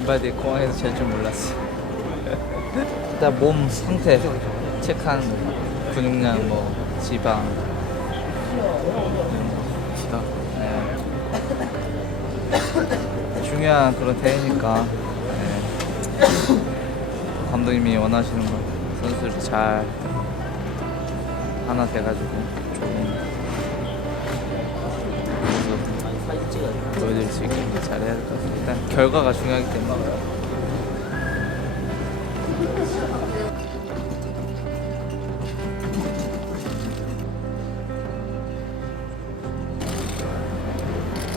인바디 공항에서 제일 줄 몰랐어. 일단 몸 상태 체크하는 거. 근육량, 뭐 지방. 지방. 네. 중요한 그런 대회니까 네. 감독님이 원하시는 거 선수들이 잘 하나 돼가지고 좋은 보여드릴 수 있게 잘해야 될 것 같습니다. 일단 결과가 중요하기 때문에.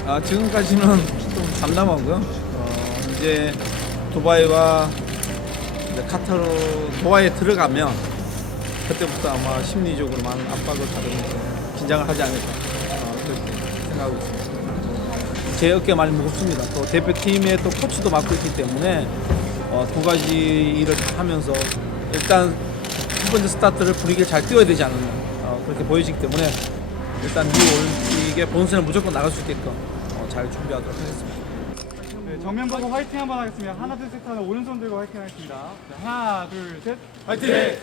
아, 지금까지는 좀 잠잠하고요. 어, 이제 두바이와 이제 카타르 도하에 들어가면 그때부터 아마 심리적으로 많은 압박을 받으면서 긴장을 하지 않을까 어, 그렇게 생각하고 있습니다. 제 어깨가 많이 무겁습니다. 또 대표팀의 또 코치도 맡고 있기 때문에 어, 두 가지 일을 다 하면서 일단 첫 번째 스타트를 분위기를 잘 띄워야 되지 않느냐 어, 그렇게 보여지기 때문에 일단 이 올림픽에 본선에 무조건 나갈 수 있게끔 어, 잘 준비하도록 하겠습니다. 네, 정면 보고 화이팅 한번 하겠습니다. 하나 둘 셋 하면 오른손 들고 화이팅 하겠습니다. 네, 하나 둘 셋. 화이팅!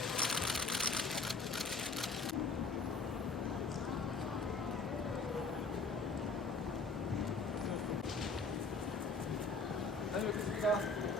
다녀오겠습니다.